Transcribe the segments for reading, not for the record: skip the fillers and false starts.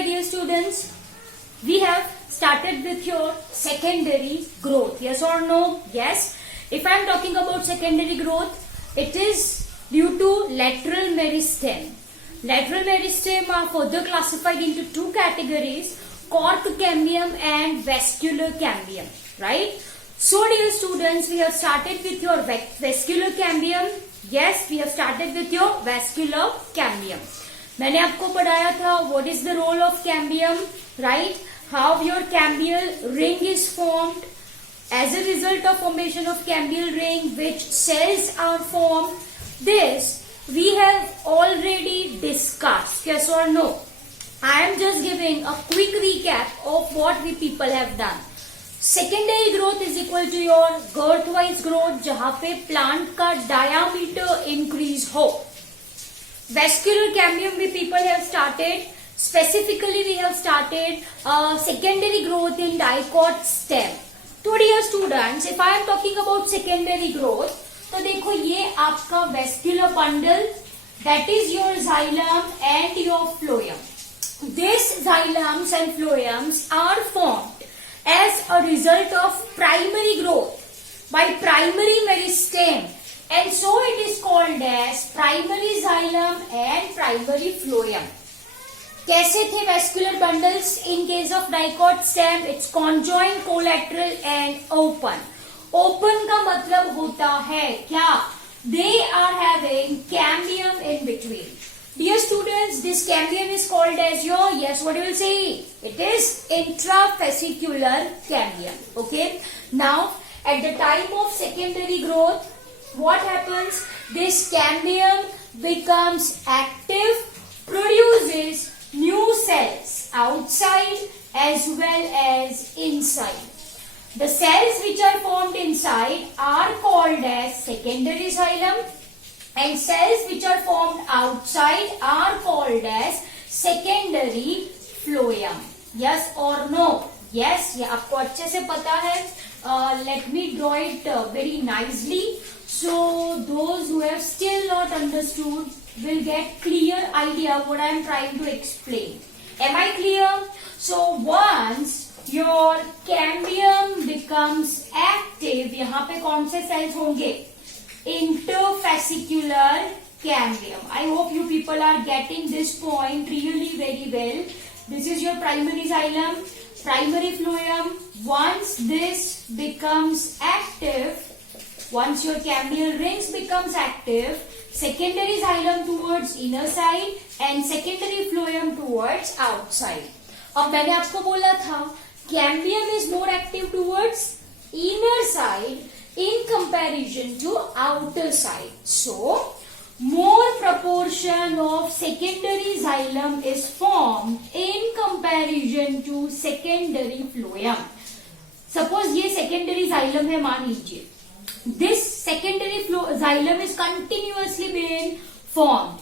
my dear students, we have started with your secondary growth. Yes or no? Yes. If I am talking about secondary growth, it is due to lateral meristem. Lateral meristem are further classified into two categories, cork cambium and vascular cambium. Right? So dear students, we have started with your vascular cambium. Yes, we have started with your vascular cambium. मैंने आपको पढ़ाया था what is the role of cambium, right? How your cambial ring is formed. As a result of formation of cambial ring, which cells are formed. This we have already discussed. Yes or no? I am just giving a quick recap of what we people have done. Secondary growth is equal to your girth wise growth, जहाँ पे plant का diameter increase हो. Vascular cambium we people have started. Specifically we have started secondary growth in dicot stem. तो dear students, if I am talking about secondary growth, तो देखो ये आपका vascular bundle, that is your xylem and your phloem. These xylems and phloems are formed as a result of primary growth by primary meristem. And so it is called as primary xylem and primary phloem. कैसे थे vascular bundles in case of dicot stem? It's conjoined, collateral and open. Open का मतलब होता है क्या? They are having cambium in between. Dear students, this cambium is called as your, yes, what you will say? It is intrafascicular cambium. Okay. Now, at the time of secondary growth, what happens? This cambium becomes active, produces new cells outside as well as inside. The cells which are formed inside are called as secondary xylem, and cells which are formed outside are called as secondary phloem. Yes or no? Yes, ये आपको अच्छे से पता है. Let me draw it very nicely. So those who have still not understood will get clear idea what I am trying to explain. Am I clear? So once your cambium becomes active, यहाँ पे कौन से cells होंगे? Interfascicular cambium. I hope you people are getting this point really very well. This is your primary xylem, primary phloem. Once this becomes active, once your cambial rings becomes active, secondary xylem towards inner side and secondary phloem towards outside. अब मैंने आपको बोला था cambium is more active towards inner side in comparison to outer side. So, more proportion of secondary xylem is formed in comparison to secondary phloem. Suppose ये secondary xylem है, मान लीजिए. This secondary xylem is continuously being formed.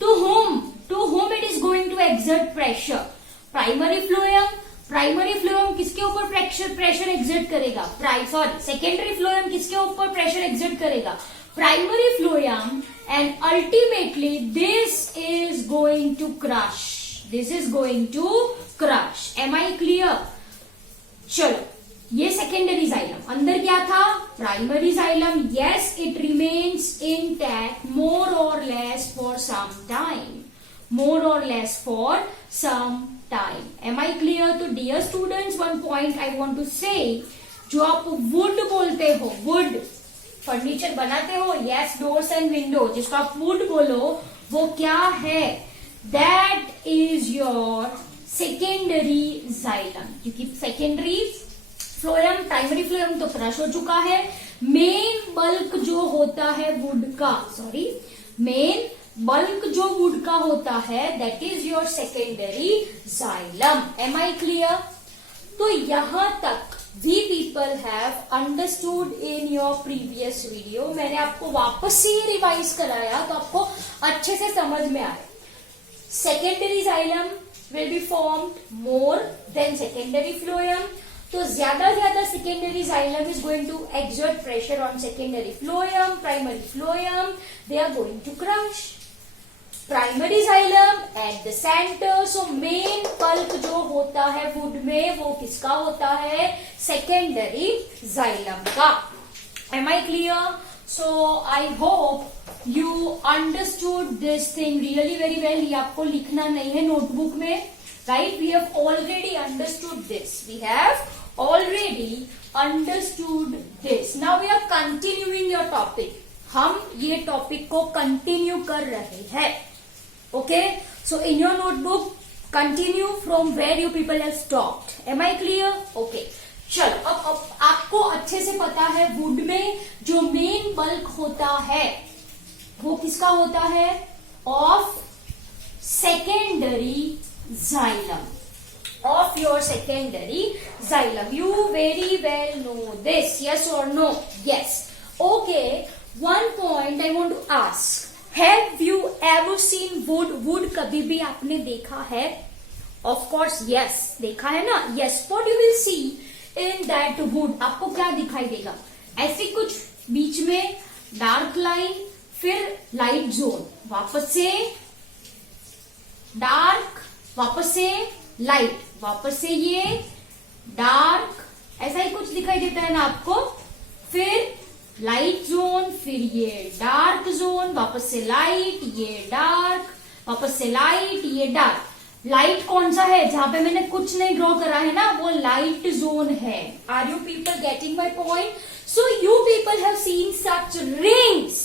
To whom? To whom it is going to exert pressure? Primary phloem. Primary phloem किसके ऊपर pressure exert करेगा? Secondary phloem किसके ऊपर pressure exert करेगा? Primary phloem. And ultimately this is going to crush. Am I clear? चलो, ये secondary xylem. अंदर क्या था? Primary xylem. Yes, it remains intact more और less for some time. Am I clear? तो dear students, one point I want to say, जो आप wood बोलते हो, wood फर्नीचर बनाते हो, yes, doors and window, जिसको आप wood बोलो, वो क्या है? That is your secondary xylem. क्योंकि secondary phloem, primary phloem तो क्रश हो चुका है. मेन बल्क जो होता है wood का, मेन बल्क जो वुड का होता है, that is your secondary xylem. Am I clear? तो यहां तक we people have understood in your previous video. मैंने आपको वापस से रिवाइज कराया तो आपको अच्छे से समझ में आए. Secondary xylem will be formed more than secondary phloem. तो ज्यादा secondary xylem is going to exert pressure on secondary phloem, primary phloem. They are going to crush. Primary xylem at the centre. So main bulk जो होता है wood में वो किसका होता है? सेकेंडरी जाइलम का. Am I clear? So I hope you understood this thing really very well. ये आपको लिखना नहीं है नोटबुक में, right? We have already understood this. वी हैव already understood this. Now we are continuing your topic. हम ये टॉपिक को कंटिन्यू कर रहे हैं. Okay, so in your notebook continue from where you people have stopped. Am I clear? Okay, चलो अब आपको अच्छे से पता है वुड में जो मेन बल्क होता है वो किसका होता है? Of secondary xylem. Of your secondary xylem. You very well know this. Yes or no? Yes. Okay. One point I want to ask. Have you ever seen wood? Wood कभी भी आपने देखा है? Of course yes. देखा है ना? Yes. What you will see in that wood? आपको क्या दिखाई देगा? ऐसे कुछ बीच में डार्क लाइन, फिर लाइट जोन, वापस से डार्क, वापस से लाइट, वापस से ये डार्क, ऐसा ही कुछ दिखाई देता है ना आपको. फिर लाइट जोन, फिर ये डार्क जोन, वापस से लाइट, ये डार्क, वापस से लाइट, ये डार्क. लाइट कौन सा है? जहां पे मैंने कुछ नहीं ड्रॉ करा है ना, वो लाइट जोन है. Are you people getting my point? So you people have seen such rings.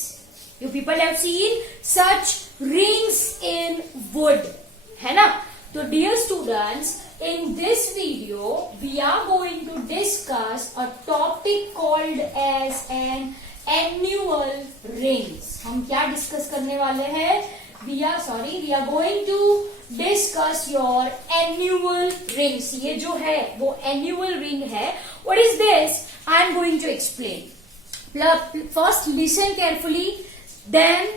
You people have seen such rings in wood, है ना? So dear students, in this video we are going to discuss a topic called as an annual rings. हम क्या discuss करने वाले हैं? We are going to discuss your annual rings. ये जो है वो annual ring है. What is this? I am going to explain. First listen carefully, then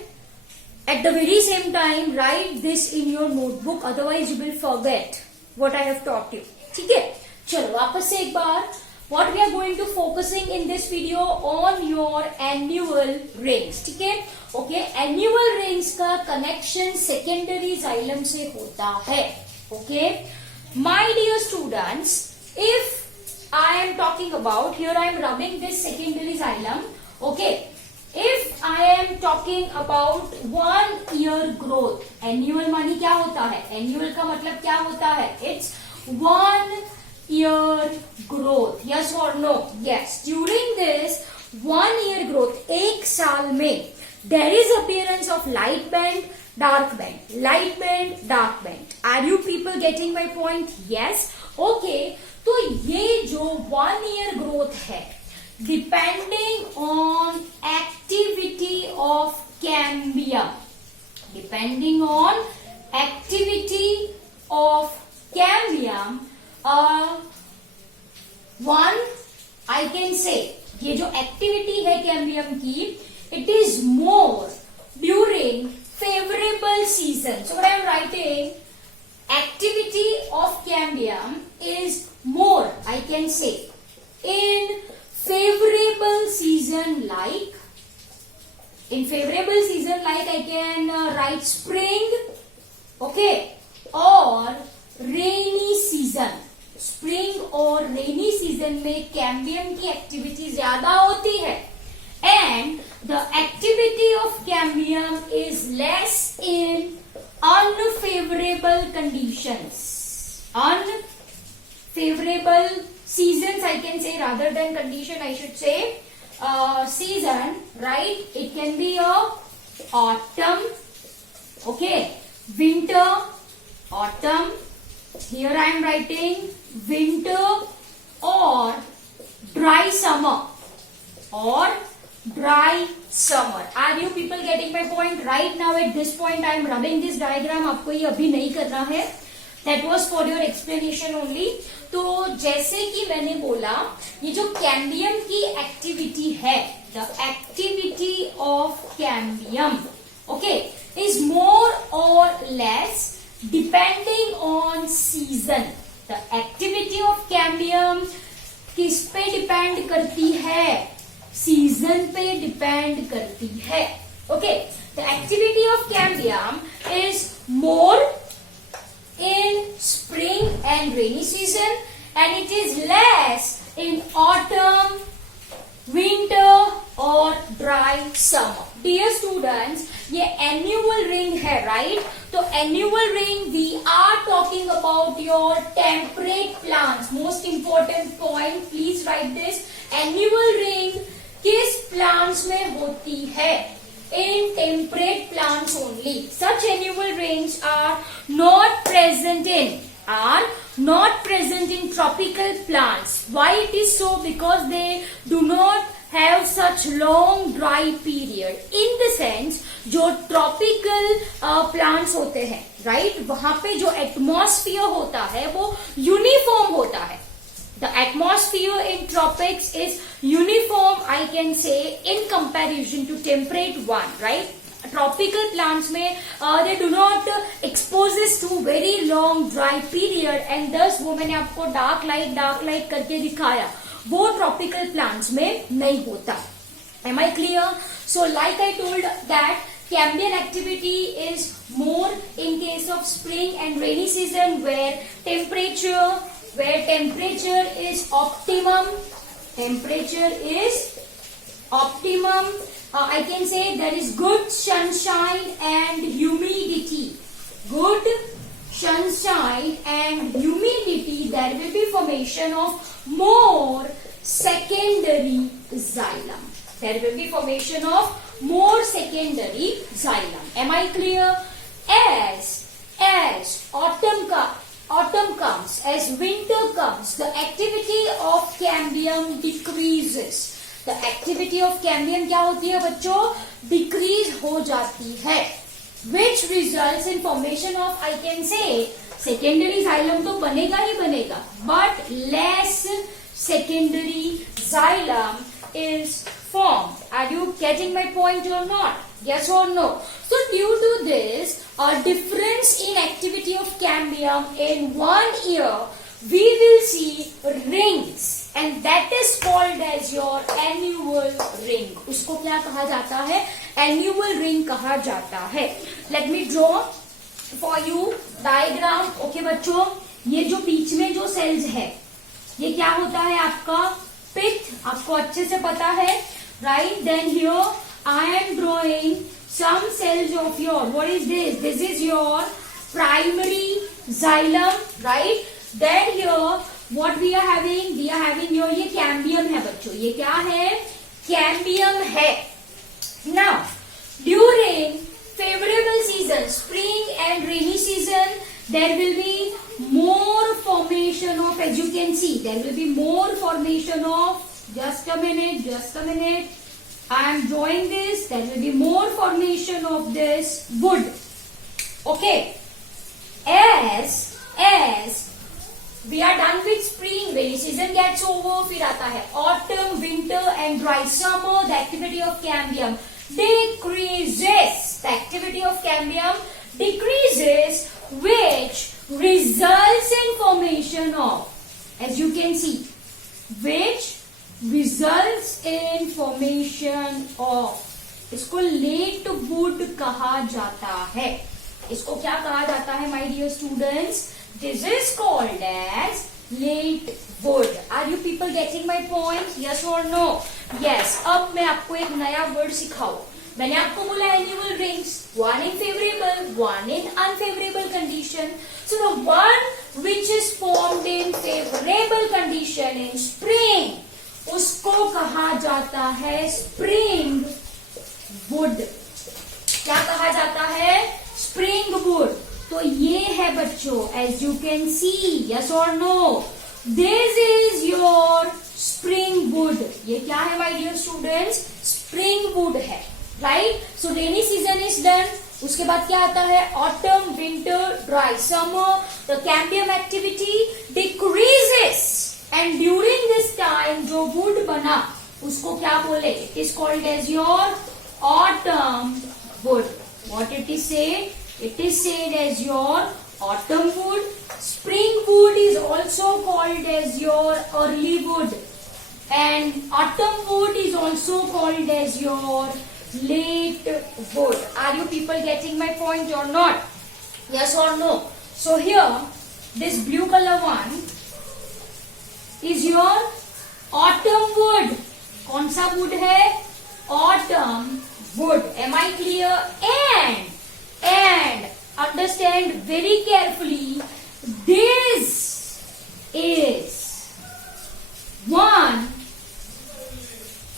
at the very same time write this in your notebook, otherwise you will forget what I have taught you. ठीक है, चलो वापस से एक बार. What we are going to focusing in this video on your annual rings. ठीक है, okay. annual rings का connection secondary xylem से होता है. Okay, my dear students, if I am talking about, here I am rubbing this secondary xylem. Okay, if I am talking about 1 year growth, annual मानी क्या होता है? annual का मतलब क्या होता है? It's 1 year growth. Yes or no? Yes. During this 1 year growth, एक साल में there is appearance of light band, dark band, light band, dark band. Are you people getting my point? Yes. Okay. तो ये जो 1 year growth है, depending on activity of cambium, depending on activity of cambium, one I can say ये जो activity है cambium की, it is more during favorable season. So what I am writing, activity of cambium is more, I can say, in favorable season like, in favorable season like I can write spring, okay, or rainy season. spring और rainy season में cambium की activity ज्यादा होती है, and the activity of cambium is less in unfavorable conditions, unfavorable seasons I can say, rather than condition I should say season, right? It can be a autumn, okay, winter, autumn, here I am writing winter, or dry summer, or dry summer. Are you people getting my point? Right now at this point I am rubbing this diagram, आपको ये अभी नहीं करना है, that was for your explanation only. तो जैसे कि मैंने बोला, ये जो कैम्बियम की एक्टिविटी है, the activity of cambium, okay, is more or less depending on season. The activity of cambium किस पे डिपेंड करती है? सीजन पे डिपेंड करती है. Okay, the activity of cambium is more rainy season, and it is less in autumn, winter और dry summer. Dear students, ये annual ring है, right? तो annual ring we are talking about your temperate plants. Most important point, please write this. Annual ring किस plants में होती है? In temperate plants only. Such annual rings are not present in tropical plants. Why it is so? Because they do not have such long dry period. In the sense, जो tropical plants होते हैं, right? वहां पे जो atmosphere होता है वो uniform होता है. The atmosphere in tropics is uniform, I can say, in comparison to temperate one, right? Tropical plants में they do not exposes to very long dry period, and thus वो मैंने आपको dark light करके दिखाया, वो tropical plants में नहीं होता. Am I clear? So like I told that Cambian activity is more in case of spring and rainy season where temperature is optimum. I can say there is good sunshine and humidity. Good sunshine and humidity, there will be formation of more secondary xylem. There will be formation of more secondary xylem. Am I clear? As autumn comes, as winter comes, the activity of cambium decreases. The activity of cambium क्या होती है बच्चों? Decrease हो जाती है. Which results in formation of, I can say, secondary xylem तो बनेगा ही बनेगा, but less secondary xylem is formed. Are you getting my point or not? Yes or no? So due to this, a difference in activity of cambium in 1 year, we will see rings, and that is called as your annual ring. उसको क्या कहा जाता है? Annual ring कहा जाता है. Let me draw for you diagram. Okay बच्चों, ये जो बीच में जो cells है, ये क्या होता है आपका? Pith. आपको अच्छे से पता है, right? Then here I am drawing some cells of your, what is this? This is your primary xylem, right? Then here what we are having? We are having your ये cambium है बच्चों. ये क्या है? Cambium है. Now during favorable season, spring and rainy season, there will be more formation of, as you can see, there will be more formation of, just a minute, I am drawing this, there will be more formation of this wood. Okay, as we are done with spring, rainy season gets over, फिर आता है autumn, winter and dry summer, the activity of cambium decreases. The activity of cambium decreases, which results in formation of, as you can see, which results in formation of, इसको late wood कहा जाता है. इसको क्या कहा जाता है my dear students? This is called as late wood. Are you people getting my point? Yes or no? Yes. अब मैं आपको एक नया word सिखाऊं. मैंने आपको बोला annual rings, one in favorable, one in unfavorable condition. So the one which is formed in favorable condition in spring, उसको कहा जाता है spring wood. क्या कहा जाता है? Spring wood. तो ये है बच्चों, as you can see, yes or no? This is your spring wood. ये क्या है my dear students? Spring wood है, right? So rainy season is done. उसके बाद क्या आता है? Autumn, winter, dry summer. The cambium activity decreases, and during this time जो wood बना उसको क्या बोले? It is called as your autumn wood. What it is said? It is said as your autumn wood. Spring wood is also called as your early wood, and autumn wood is also called as your late wood. Are you people getting my point or not? Yes or no? So here this blue color one is your autumn wood. कौन सा wood है? Autumn wood. Am I clear? And understand very carefully, this is one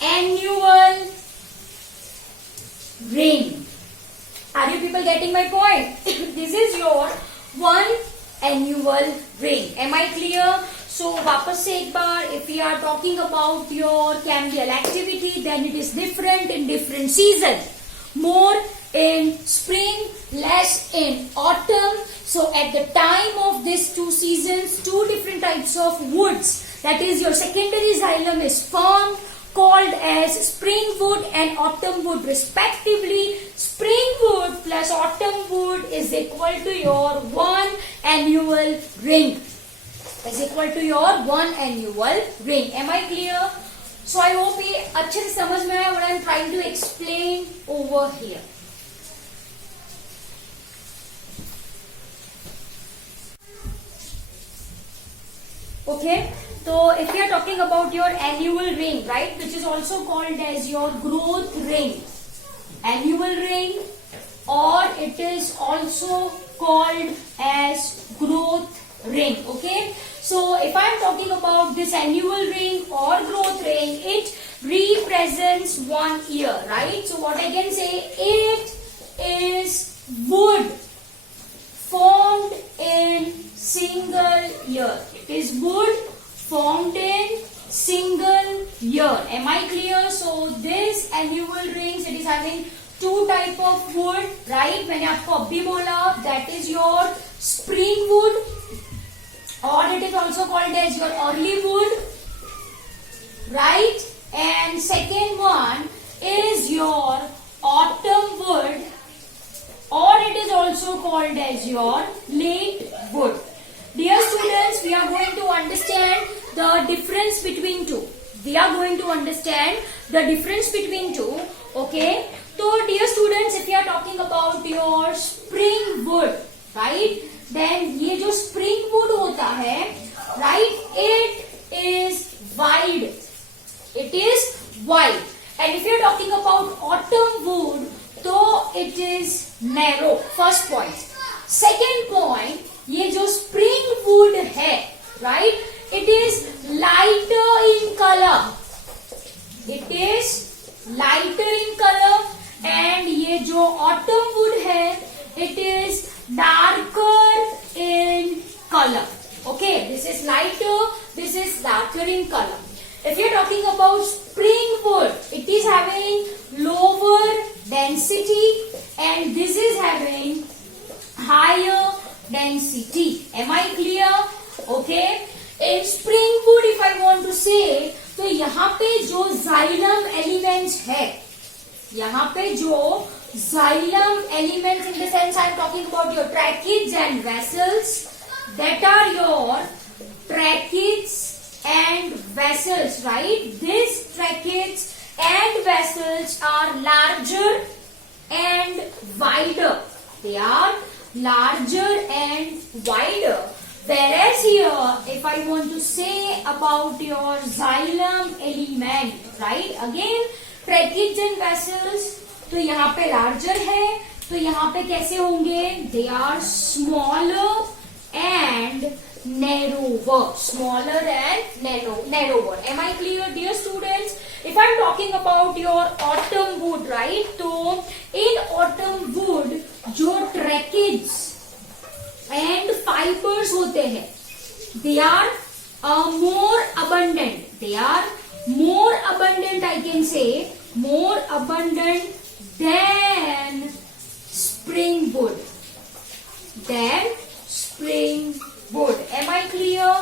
annual ring. Are you people getting my point? This is your one annual ring. Am I clear? So वापस से एक बार, if we are talking about your cambial activity, then it is different in different seasons. More in spring, less in autumn. So at the time of these two seasons, two different types of woods, that is your secondary xylem, is formed, called as spring wood and autumn wood respectively. Spring wood plus autumn wood is equal to your one annual ring. Is equal to your one annual ring. Am I clear? So I hope ये अच्छे से समझ में आया what I am trying to explain over here. Okay, so if you are talking about your annual ring, right, which is also called as your growth ring, annual ring, or it is also called as growth ring. Okay, so if I am talking about this annual ring or growth ring, it represents 1 year, right? So what I can say, it is wood formed in single year. It is wood formed in single year. Am I clear? So this annual rings, it is having two type of wood, right? मैंने आपको अभी बोला, that is your spring wood, or it is also called as your early wood, right? And second one is your autumn wood, or it is also called as your late wood. Dear students, we are going to understand the difference between two. We are going to understand the difference between two. Okay. So dear students, if you are talking about your spring wood, right? Then ये जो spring wood होता है, right? It is wide. It is wide. And if you are talking about autumn wood, तो it is narrow. First point. Second point, ये जो spring wood है, right? It is lighter in color. It is lighter in color. And ये जो autumn wood है, it is darker in color. Okay, this is lighter, this is darker in color. If you are talking about spring wood, it is having lower density and this is having higher density. Am I clear? Okay. In spring wood, if I want to say, तो यहाँ पे जो xylem elements है, यहाँ पे जो xylem elements, in the sense I am talking about your tracheids and vessels, that are your tracheids and vessels, right? These tracheids and vessels are larger and wider. They are larger and wider. Whereas here, if I want to say about your xylem element, right? Again, tracheids and vessels, तो यहाँ पे larger है, तो यहाँ पे कैसे होंगे? They are smaller and narrower. Smaller and narrower. Am I clear, dear students? If I am talking about your autumn wood, right? तो in autumn wood, जो tracheids and fibers होते हैं, they are more abundant. They are more abundant, I can say, more abundant than spring wood. Than spring wood. Am I clear?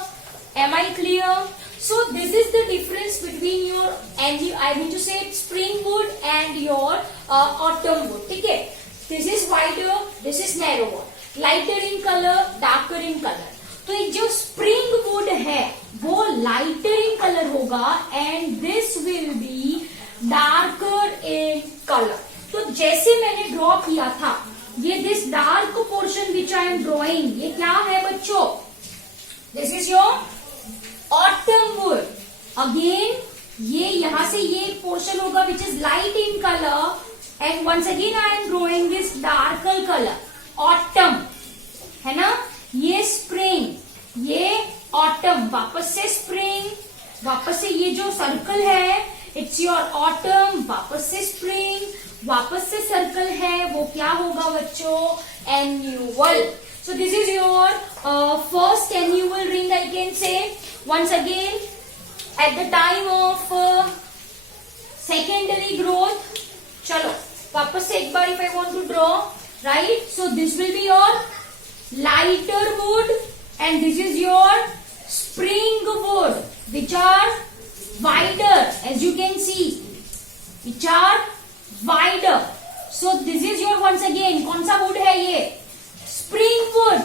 Am I clear? So this is the difference between your, and I mean to say spring wood and your autumn wood. ठीक है? This is wider, this is narrower. Lighter in color, darker in color. तो ये जो spring wood है, वो lighter in color होगा and this will be darker in color. तो जैसे मैंने ड्रॉ किया था, ये this dark portion which I am drawing, ये क्या है बच्चों? This is your autumn wood. Again, ये यहाँ से ये एक portion होगा which is light in color, and once again I am drawing this darker color. Autumn, है ना? ये spring, ये autumn, वापस से spring, वापस से ये जो circle है, it's your autumn, वापस से spring, वापस से circle है, वो क्या होगा बच्चों? Annual. So this is your first annual ring, I can say. Once again, at the time of secondary growth, चलो वापस से एक बार if I want to draw, right? So this will be your lighter wood and this is your spring wood, which are wider, as you can see, which are wider. So this is your once again कौन सा wood है ये? Spring wood,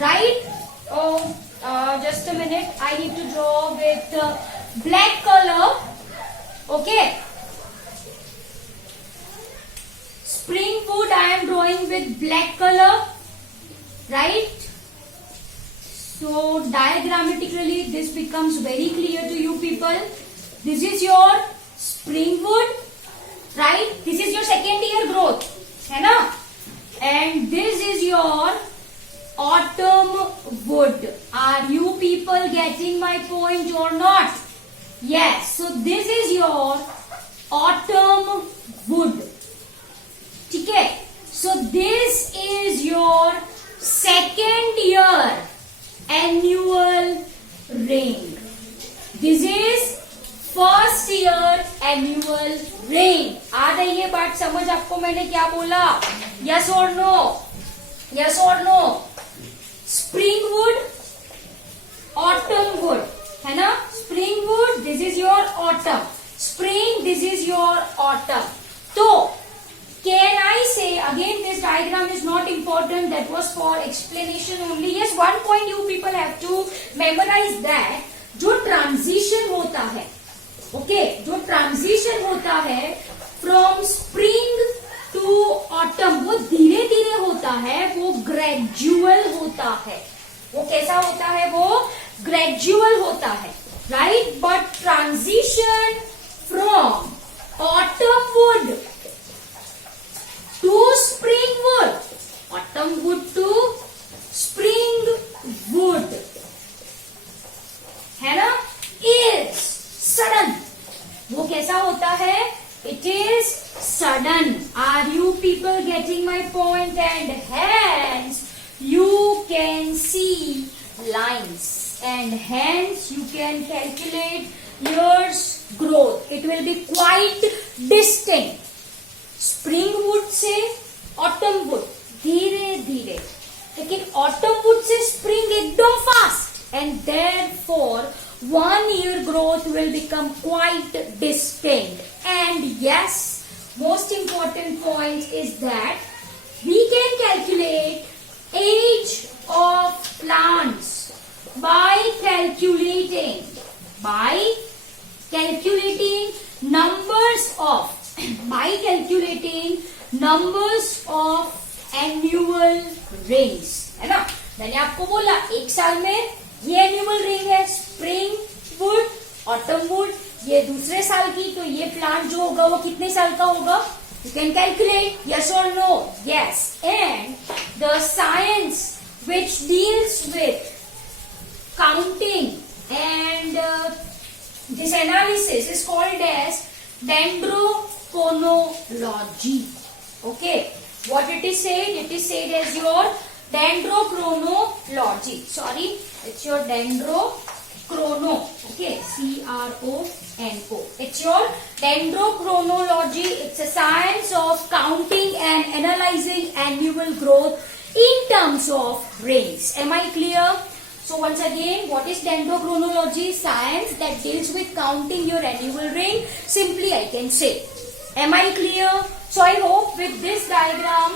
right? Oh, just a minute. I need to draw with black color. Okay. Spring wood I am drawing with black color, right? So diagrammatically this becomes very clear to you people. This is your spring wood, right? This is your second year growth, है ना? And this is your autumn wood. Are you people getting my point or not? Yes. So this is your autumn wood. ठीक है? So this is your second year annual ring. This is first year annual ring. आ रही है बात समझ आपको मैंने क्या बोला? यस और नो? यस और no? Spring wood, autumn wood, है ना? Spring wood, this is your autumn. Spring, this is your autumn. तो can I say again, this diagram is not important, that was for explanation only. Yes, one point you people have to memorize that जो transition होता है, okay, जो transition होता है from spring to autumn, वो धीरे धीरे होता है, वो ग्रेजुअल होता है. वो कैसा होता है? वो ग्रेजुअल होता है, right? But transition from autumn wood to spring wood, autumn wood to spring wood, है ना, इज सडन. वो कैसा होता है? It is sudden. Are you people getting my point? And hence you can see lines and hence you can calculate yours growth. It will be quite distinct. Spring wood से autumn wood धीरे धीरे, लेकिन autumn wood से spring एकदम fast, and therefore 1 year growth will become quite distinct. And yes, most important point is that we can calculate age of plants by calculating numbers of annual rings, है ना? मैंने आपको बोला एक साल में ये एनुअल रिंग है, स्प्रिंग वुड, ऑटम वुड. ये दूसरे साल की, तो ये प्लांट जो होगा वो कितने साल का होगा? You can calculate. यस और no? Yes. And the science which deals with counting and this analysis is called as dendrochronology. Okay, what it is said? It is said as your dendrochronology. Sorry, it's your dendrochrono. Okay, C-R-O-N-O. It's your dendrochronology. It's a science of counting and analyzing annual growth in terms of rings. Am I clear? So once again, what is dendrochronology? Science that deals with counting your annual ring. Simply I can say. Am I clear? So I hope with this diagram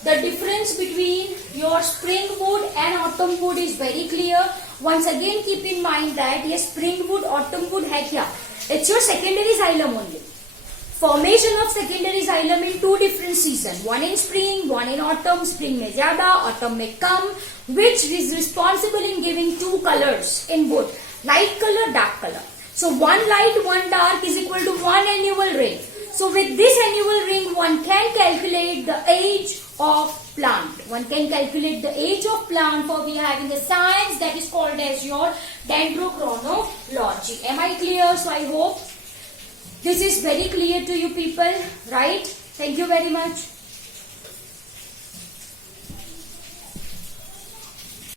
the difference between your spring wood and autumn wood is very clear. Once again keep in mind that ये spring wood, autumn wood है क्या? It's your secondary xylem only. Formation of secondary xylem in two different seasons, one in spring, one in autumn. Spring में ज़्यादा, autumn में कम, which is responsible in giving two colors in both light color, dark color. So one light, one dark is equal to one annual ring. So with this annual ring, one can calculate the age of plant. One can calculate the age of plant for we have in the science that is called as your dendrochronology. Am I clear? So I hope this is very clear to you people, right? Thank you very much.